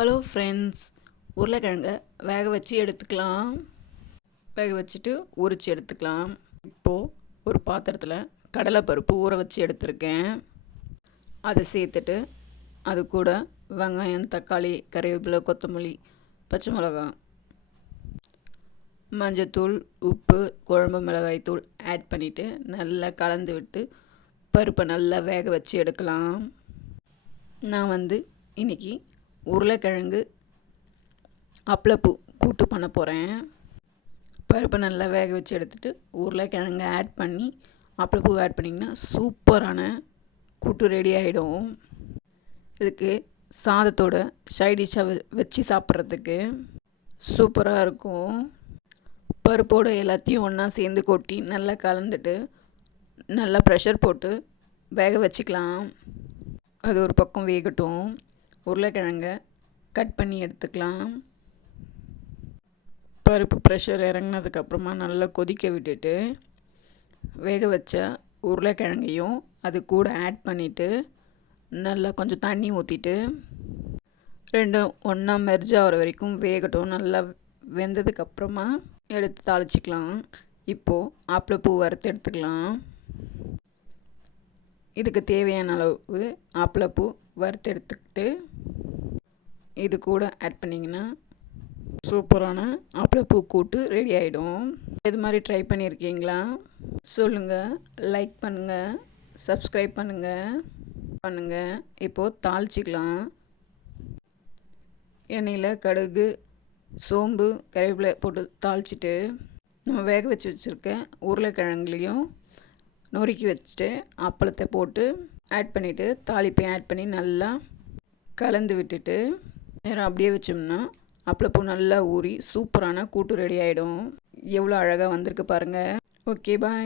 Hello friends உருளைக்கிழங்கை வேக வச்சு எடுத்துக்கலாம். வேக வச்சுட்டு உரித்து எடுத்துக்கலாம். இப்போது ஒரு பாத்திரத்தில் கடலைப்பருப்பு ஊற வச்சு எடுத்திருக்கேன். அதை சேர்த்துட்டு அது கூட வெங்காயம் தக்காளி கறிவேப்பிலை கொத்தமல்லி பச்சை மிளகாய் மஞ்சத்தூள் உப்பு குழம்பு மிளகாய் தூள் ஆட் பண்ணிவிட்டு நல்லா கலந்து விட்டு பருப்பை நல்லா வேக வச்சு எடுக்கலாம். நான் வந்து இன்றைக்கி உருளைக்கிழங்கு அப்பளப்பூ கூட்டு பண்ண போகிறேன் பருப்பை நல்லா வேக வச்சு எடுத்துகிட்டு உருளைக்கிழங்கு ஆட் பண்ணி அப்பளப்பூ ஆட் பண்ணிங்கன்னா சூப்பரான கூட்டு ரெடி ஆகிடும் இதுக்கு சாதத்தோட சைடிஷாக வச்சு சாப்பிட்றதுக்கு சூப்பராக இருக்கும். பருப்போடு எல்லாத்தையும் ஒன்றா சேர்ந்து கொட்டி நல்லா கலந்துட்டு நல்லா ப்ரெஷர் போட்டு வேக வச்சுக்கலாம். அது ஒரு பக்கம் வேகட்டும். உருளைக்கிழங்கை கட் பண்ணி எடுத்துக்கலாம். பருப்பு ப்ரெஷர் இறங்கினதுக்கப்புறமா நல்லா கொதிக்க விட்டுட்டு வேக வச்ச உருளைக்கிழங்கையும் அது கூட ஆட் பண்ணிவிட்டு நல்லா கொஞ்சம் தண்ணி ஊற்றிட்டு ரெண்டும் ஒன்றா மெர்ஜ் ஆகிற வரைக்கும் வேகட்டும். நல்லா வெந்ததுக்கப்புறமா எடுத்து தாளிச்சிக்கலாம். இப்போது ஆப்பிளப்பூ வறுத்து எடுத்துக்கலாம். இதுக்கு தேவையான அளவு ஆப்பிளப்பூ வறுத்து எடுத்துக்கிட்டு இது கூட ஆட் பண்ணிங்கன்னா சூப்பரான அப்பளப்பூ கூட்டு ரெடி ஆகிடும் இது மாதிரி ட்ரை பண்ணியிருக்கீங்களா? சொல்லுங்கள் லைக் பண்ணுங்கள் சப்ஸ்கிரைப் பண்ணுங்கள் பண்ணுங்கள் இப்போது தாளிச்சிக்கலாம். எண்ணெயில் கடுகு சோம்பு கறிவேப்பிலை போட்டு தாளிச்சிட்டு நம்ம வேக வச்சு வச்சுருக்க உருளைக்கிழங்குலையும் நொறுக்கி வச்சுட்டு அப்பளத்தை போட்டு ஆட் பண்ணிவிட்டு தாளிப்பையும் ஆட் பண்ணி நல்லா கலந்து விட்டுட்டு நேரம் அப்படியே வச்சோம்னா அப்பளப்பூ நல்லா ஊறி சூப்பரான கூட்டு ரெடி ஆகிடும் எவ்வளோ அழகாக வந்திருக்கு பாருங்கள் ஓகே பாய்